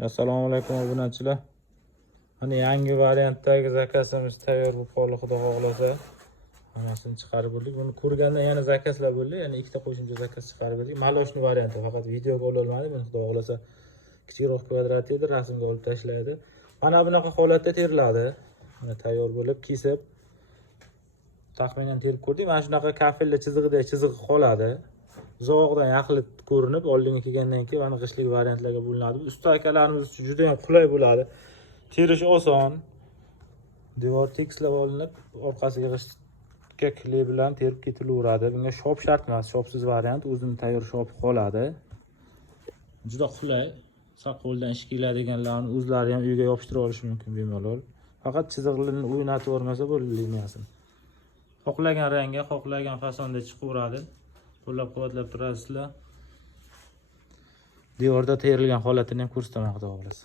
Assalomu alaykum obunachilar. Mana yangi variantdagi zakazimiz tayyor bo'lib qoldi, xudo xohlasa. Hammasini chiqarib bo'ldik. Buni ko'rgandan yana zakazlar bo'ldi. Yana ikkita qo'shimcha zakaz chiqarib berdik. Maloshni varianti, faqat videoga ola olmadim. Buni xudo xohlasa kichikroq kvadrat edi, rasmga olib tashlaydi. Mana bunaqa holatda teriladi. Mana tayyor bo'lib, kesib taxminan terib ko'rdik. Mana shunaqa kafella chizig'idek chiziq qoladi. Uzoqdan yaxlit ko'rinib, oldinga kelgandan keyin mana g'ishtlik variantlarga bo'linadi. Bu usta akalarimiz uchun juda ham qulay bo'ladi. Terish oson. Devor tekslab olinib, orqasiga g'ishtga kley bilan terib ketilaveradi. Bunga shop shart emas, shopsiz variant, o'zini tayyor shopi qoladi. Juda qulay. Qo'ldan ish keladiganlarni o'zlari ham uyga yopishtirib olish mumkin bemalol. Faqat chiziqlarni o'ynatib o'rmasa bo'ldi liniyasini. Xohlagan rangga, xohlagan fasonda chiqaveradi. Qo'llab-quvvatlab turasizlar. Devorda terilgan holatini ham ko'rsataman, xudo xohlasa.